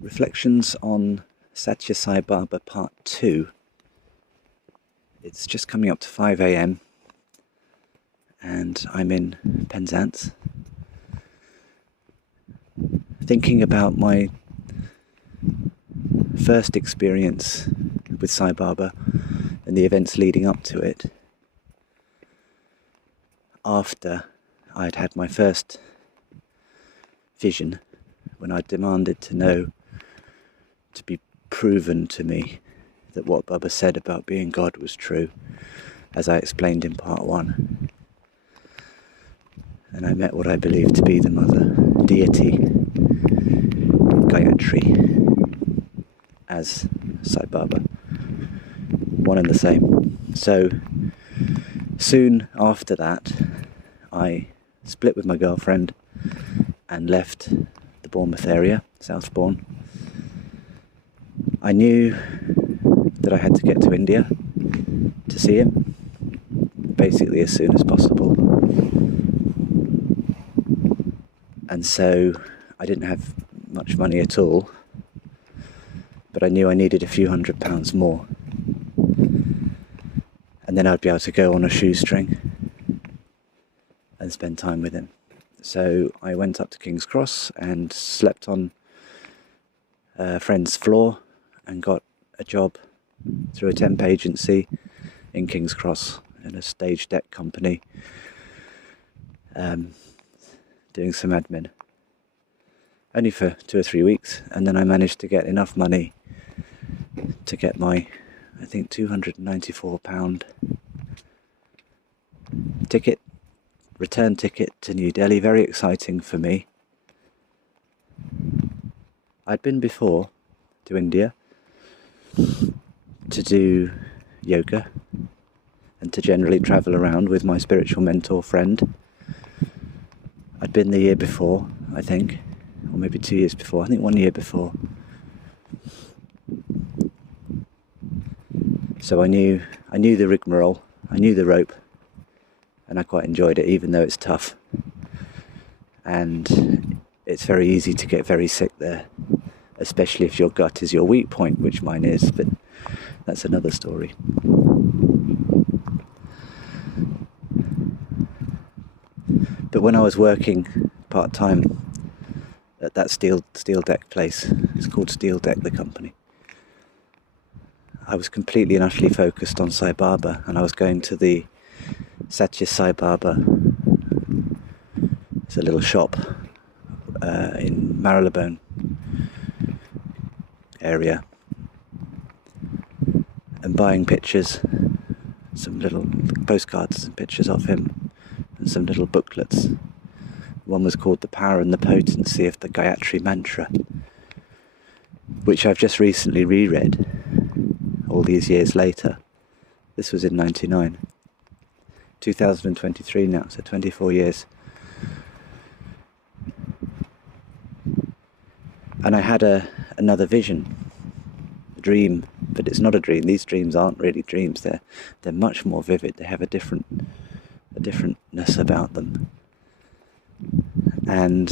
Reflections on Sathya Sai Baba Part 2. It's just coming up to 5 a.m. and I'm in Penzance, thinking about my first experience with Sai Baba and the events leading up to it, after I'd had my first vision, when I demanded to be proven to me that what Baba said about being God was true, as I explained in part 1. And I met what I believe to be the mother deity, Gayatri, as Sai Baba, one and the same. So soon after that, I split with my girlfriend and left the Bournemouth area, South Bourne. I knew that I had to get to India to see him, basically as soon as possible. And so I didn't have much money at all, but I knew I needed a few £100 more. And then I'd be able to go on a shoestring and spend time with him. So I went up to King's Cross and slept on a friend's floor and got a job through a temp agency in King's Cross in a stage deck company, doing some admin. Only for 2 or 3 weeks, and then I managed to get enough money to get my, I think, £294 ticket, return ticket to New Delhi. Very exciting for me. I'd been before to India to do yoga and to generally travel around with my spiritual mentor friend. I'd been the year before, I think, or maybe 2 years before, I think 1 year before. So I knew the rigmarole, I knew the rope, and I quite enjoyed it, even though it's tough. And it's very easy to get very sick there, especially if your gut is your weak point, which mine is, but that's another story. But when I was working part-time at that steel deck place, it's called Steel Deck, the company, I was completely and utterly focused on Sai Baba, and I was going to the Sathya Sai Baba. It's a little shop in Marylebone area, and buying pictures, some little postcards and pictures of him, and some little booklets. One was called The Power and the Potency of the Gayatri Mantra, which I've just recently reread all these years later. This was in 99. 2023 now, so 24 years. And I had another vision, a dream, but it's not a dream. These dreams aren't really dreams. They're much more vivid. They have a differentness about them. And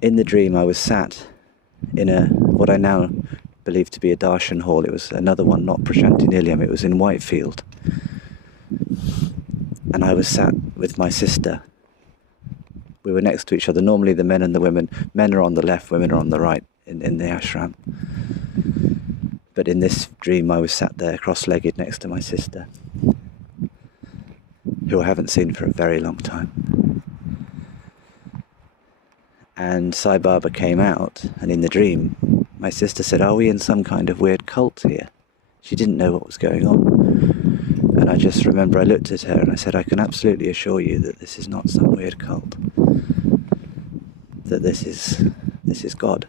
in the dream I was sat in what I now believe to be a darshan hall. It was another one, not Prashanti Nilayam. It was in Whitefield. And I was sat with my sister. We were next to each other. Normally the men and the women, men are on the left, women are on the right in the ashram. But in this dream I was sat there cross-legged next to my sister, who I haven't seen for a very long time. And Sai Baba came out, and in the dream my sister said, "Are we in some kind of weird cult here?" She didn't know what was going on. And I just remember I looked at her and I said, "I can absolutely assure you that this is not some weird cult. That this is God."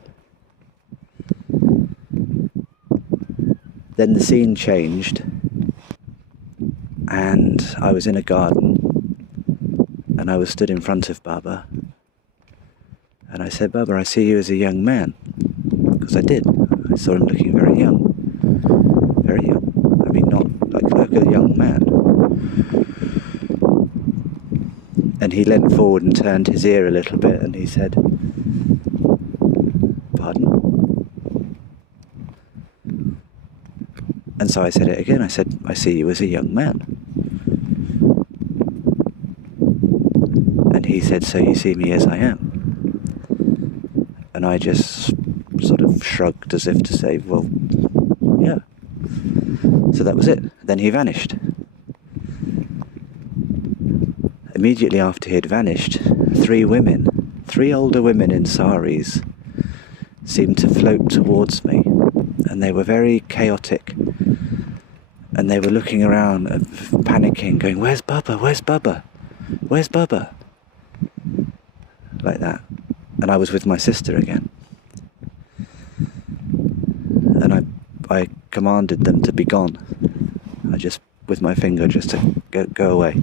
Then the scene changed, and I was in a garden, and I was stood in front of Baba, and I said, "Baba, I see you as a young man," because I did. I saw him looking very young. Very young. I mean, not like a young man. And he leant forward and turned his ear a little bit, and he said, pardon. And so I said it again. I said, I see you as a young man. And he said, so you see me as I am? And I just sort of shrugged as if to say, well, yeah. So that was it. Then he vanished. Immediately after he had vanished, 3 older women in saris, seemed to float towards me. And they were very chaotic. And they were looking around, panicking, going, where's Bubba? Where's Bubba? Where's Bubba? Like that. And I was with my sister again. And I commanded them to be gone. I just, with my finger, just to go away.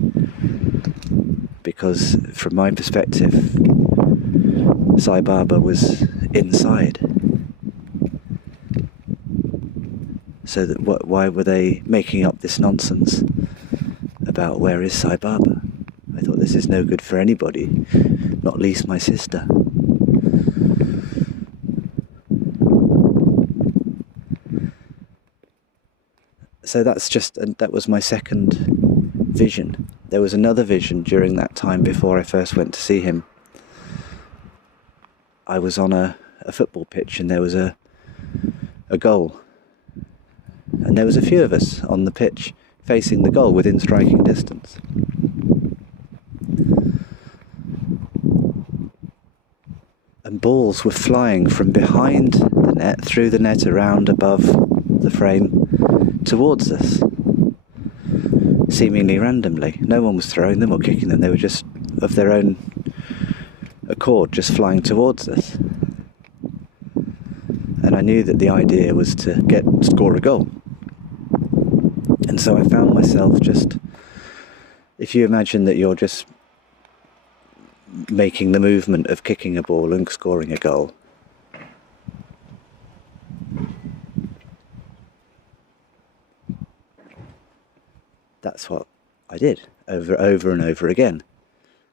Because from my perspective, Sai Baba was inside. So that why were they making up this nonsense about where is Sai Baba? I thought this is no good for anybody, not least my sister. So that was my second vision. There was another vision during that time before I first went to see him. I was on a football pitch and there was a goal. And there was a few of us on the pitch facing the goal within striking distance. And balls were flying from behind the net, through the net, around, above the frame, towards us. Seemingly randomly. No one was throwing them or kicking them. They were just, of their own accord, just flying towards us. And I knew that the idea was to score a goal. And so I found myself just, if you imagine that you're just making the movement of kicking a ball and scoring a goal, that's what I did over and over again.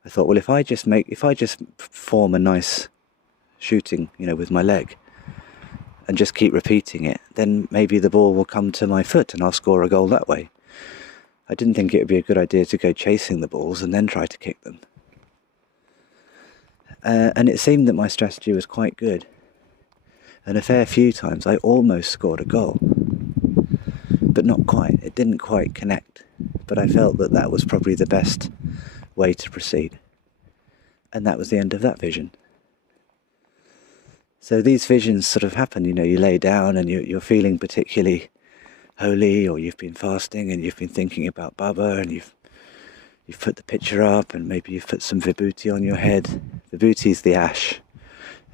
I thought, well, if I just form a nice shooting, with my leg, and just keep repeating it, then maybe the ball will come to my foot and I'll score a goal that way. I didn't think it would be a good idea to go chasing the balls and then try to kick them. And it seemed that my strategy was quite good. And a fair few times I almost scored a goal. But not quite. It didn't quite connect. But I felt that was probably the best way to proceed. And that was the end of that vision. So these visions sort of happen, you lay down and you're feeling particularly holy, or you've been fasting and you've been thinking about Baba, and you've put the picture up, and maybe you've put some vibhuti on your head. Vibhuti is the ash,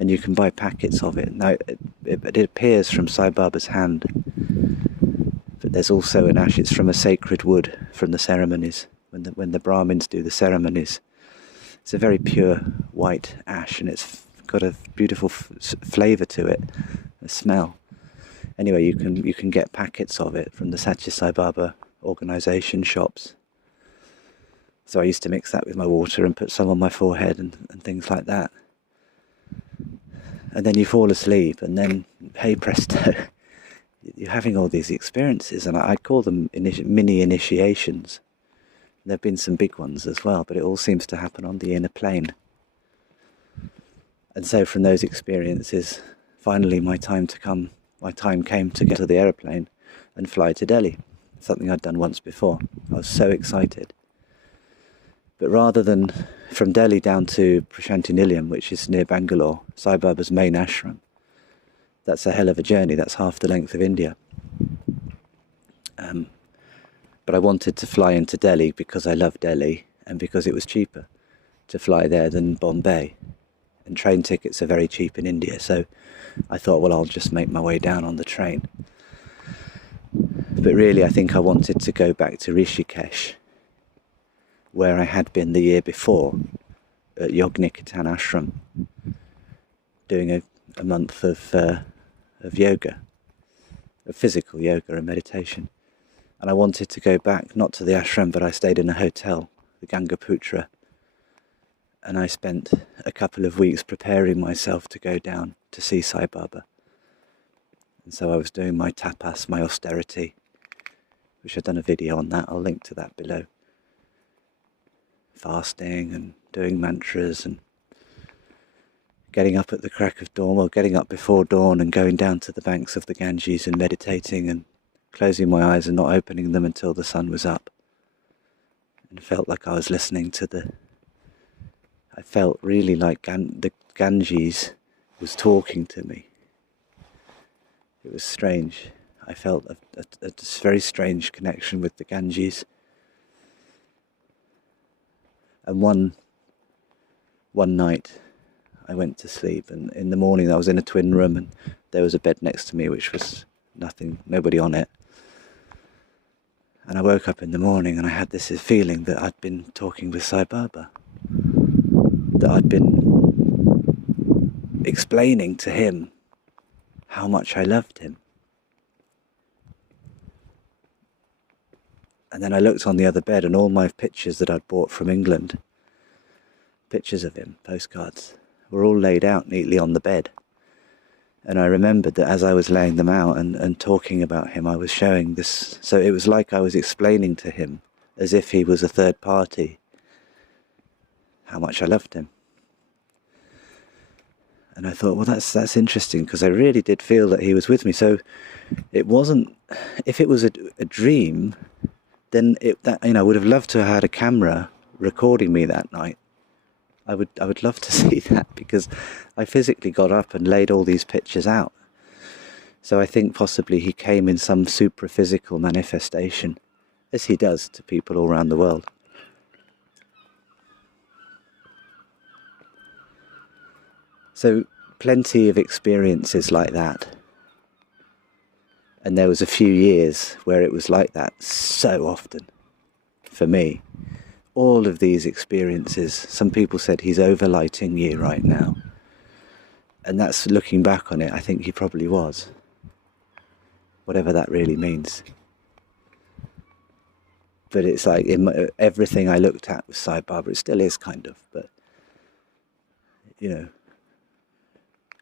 and you can buy packets of it. Now it appears from Sai Baba's hand, but there's also an ash. It's from a sacred wood from the ceremonies, when the Brahmins do the ceremonies. It's a very pure white ash, and it's got a beautiful flavour to it, a smell. Anyway, you can get packets of it from the Sathya Sai Baba organisation shops. So I used to mix that with my water and put some on my forehead and things like that. And then you fall asleep, and then, hey presto, you're having all these experiences, and I call them mini initiations. There have been some big ones as well, but it all seems to happen on the inner plane. And so from those experiences, finally my time came to get to the aeroplane and fly to Delhi. Something I'd done once before. I was so excited. But rather than from Delhi down to Prashanti Nilayam, which is near Bangalore, Sai Baba's main ashram, that's a hell of a journey. That's half the length of India. But I wanted to fly into Delhi because I love Delhi, and because it was cheaper to fly there than Bombay. And train tickets are very cheap in India, so I thought, well, I'll just make my way down on the train. But really, I think I wanted to go back to Rishikesh, where I had been the year before at Yognikirtan Ashram, doing a month of yoga, of physical yoga and meditation. And I wanted to go back, not to the ashram, but I stayed in a hotel, the Gangaputra, and I spent a couple of weeks preparing myself to go down to see Sai Baba. And so I was doing my tapas, my austerity, which I've done a video on that, I'll link to that below. Fasting and doing mantras and getting up at the crack of dawn, well, getting up before dawn and going down to the banks of the Ganges and meditating and closing my eyes and not opening them until the sun was up. And felt like I was listening to I felt really like the Ganges was talking to me. It was strange. I felt a very strange connection with the Ganges. And one night I went to sleep, and in the morning I was in a twin room, and there was a bed next to me which was nobody on it. And I woke up in the morning and I had this feeling that I'd been talking with Sai Baba, that I'd been explaining to him how much I loved him. And then I looked on the other bed, and all my pictures that I'd bought from England, pictures of him, postcards, were all laid out neatly on the bed. And I remembered that as I was laying them out and talking about him, I was showing this. So it was like I was explaining to him, as if he was a third party, how much I loved him. And I thought, well, that's interesting, because I really did feel that he was with me. So it wasn't, if it was a dream, then I would have loved to have had a camera recording me that night. I would love to see that, because I physically got up and laid all these pictures out. So I think possibly he came in some supra-physical manifestation, as he does to people all around the world. So plenty of experiences like that. And there was a few years where it was like that so often for me. All of these experiences, some people said he's overlighting you right now. And that's, looking back on it, I think he probably was. Whatever that really means. But it's like everything I looked at with Sai Baba, it still is kind of, but,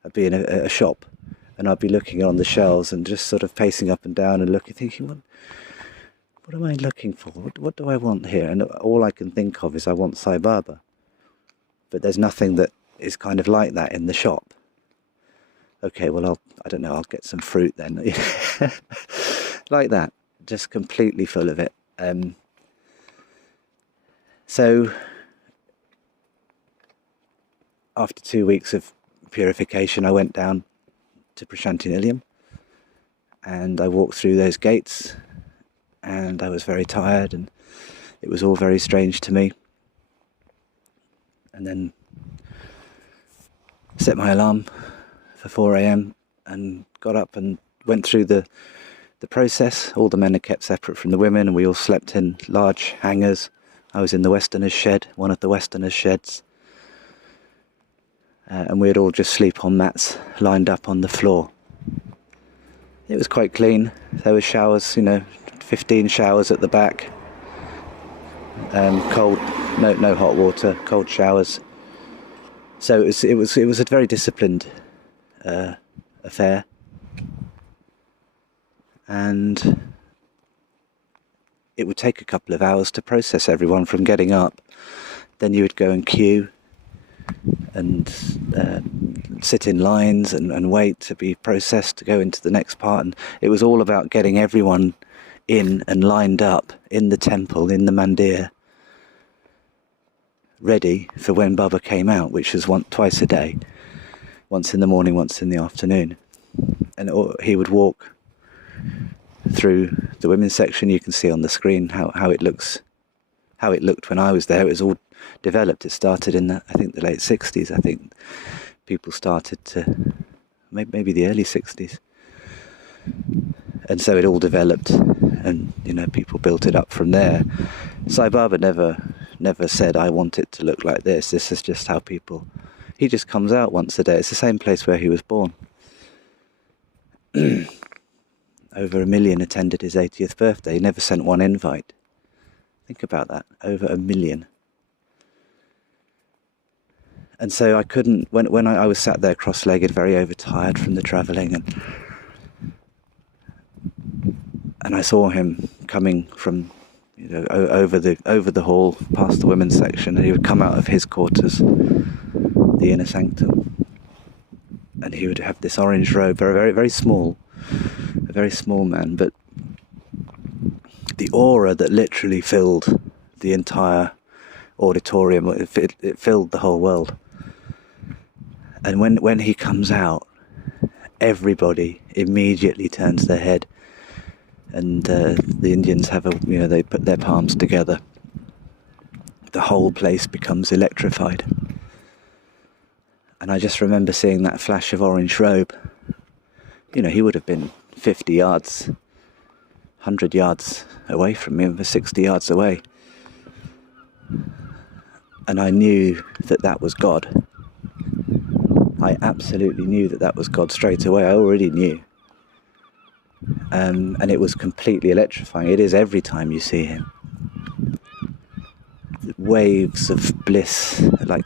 I'd be in a shop and I'd be looking on the shelves and just sort of pacing up and down and looking, thinking, what am I looking for? What do I want here? And all I can think of is I want Sai Baba. But there's nothing that is kind of like that in the shop. Okay, well, I don't know, I'll get some fruit then. Like that, just completely full of it. So, after 2 weeks of purification, I went down to Prashanti Nilayam, and I walked through those gates, and I was very tired, and it was all very strange to me. And then set my alarm for 4 a.m. and got up and went through the process. All the men are kept separate from the women, and we all slept in large hangars. I was in the Westerners' shed, one of the Westerners' sheds. And we'd all just sleep on mats lined up on the floor. It was quite clean. There were showers, 15 showers at the back. Cold, no hot water, cold showers. So it was a very disciplined affair. And it would take a couple of hours to process everyone from getting up. Then you would go and queue and sit in lines and wait to be processed to go into the next part. And it was all about getting everyone in and lined up in the temple, in the mandir, ready for when Baba came out, which was twice a day, once in the morning, once in the afternoon. And he would walk through the women's section. You can see on the screen how it looks, how it looked when I was there. It was all developed. It started in the late 60s. I think people started to, maybe the early 60s. And so it all developed, and people built it up from there. Sai Baba never said, I want it to look like this. This is just how people, he just comes out once a day. It's the same place where he was born. Over 1 million attended his 80th birthday. He never sent one invite. Think about that. Over 1 million. And so I couldn't, when I was sat there cross-legged, very overtired from the travelling, and I saw him coming from, over the hall, past the women's section, and he would come out of his quarters, the inner sanctum, and he would have this orange robe, very, very, very small, a very small man, but the aura that literally filled the entire auditorium, it filled the whole world. And when he comes out, everybody immediately turns their head, and the Indians have they put their palms together. The whole place becomes electrified. And I just remember seeing that flash of orange robe. He would have been 50 yards, 100 yards away from me, 60 yards away. And I knew that was God. I absolutely knew that was God straight away. I already knew. And it was completely electrifying. It is every time you see him. Waves of bliss, like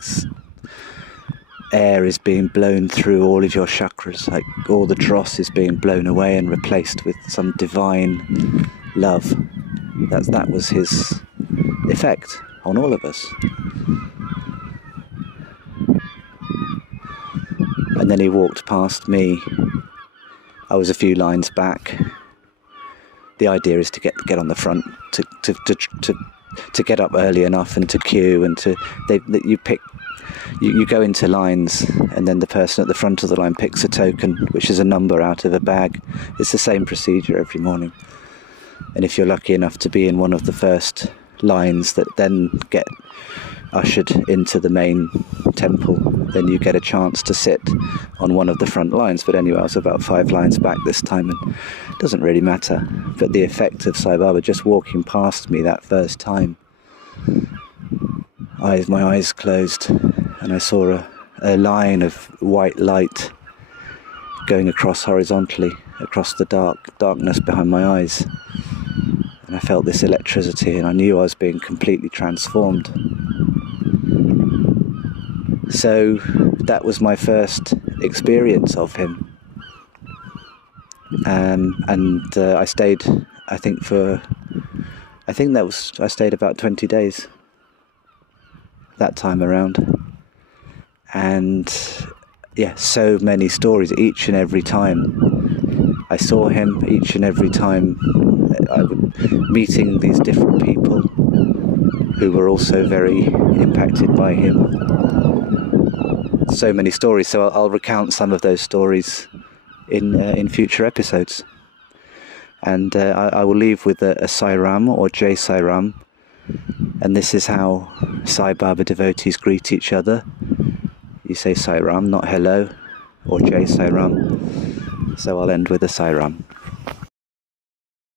air is being blown through all of your chakras, like all the dross is being blown away and replaced with some divine love. That was his effect on all of us. And then he walked past me. I was a few lines back. The idea is to get on the front, to get up early enough and to queue, and you go into lines, and then the person at the front of the line picks a token, which is a number out of a bag. It's the same procedure every morning. And if you're lucky enough to be in one of the first lines that then get ushered into the main temple, then you get a chance to sit on one of the front lines. But anyway, I was about 5 lines back this time, and it doesn't really matter. But the effect of Sai Baba just walking past me that first time, my eyes closed, and I saw a line of white light going across horizontally, across the darkness behind my eyes. And I felt this electricity, and I knew I was being completely transformed. So that was my first experience of him. And I stayed, I stayed about 20 days that time around. And yeah, so many stories each and every time I saw him, each and every time I would meeting these different people who were also very impacted by him. So many stories, so I'll recount some of those stories in future episodes. And I will leave with a Sai Ram or Jai Sai Ram, and this is how Sai Baba devotees greet each other. You say Sai Ram, not hello, or Jai Sai Ram. So I'll end with a Sai Ram.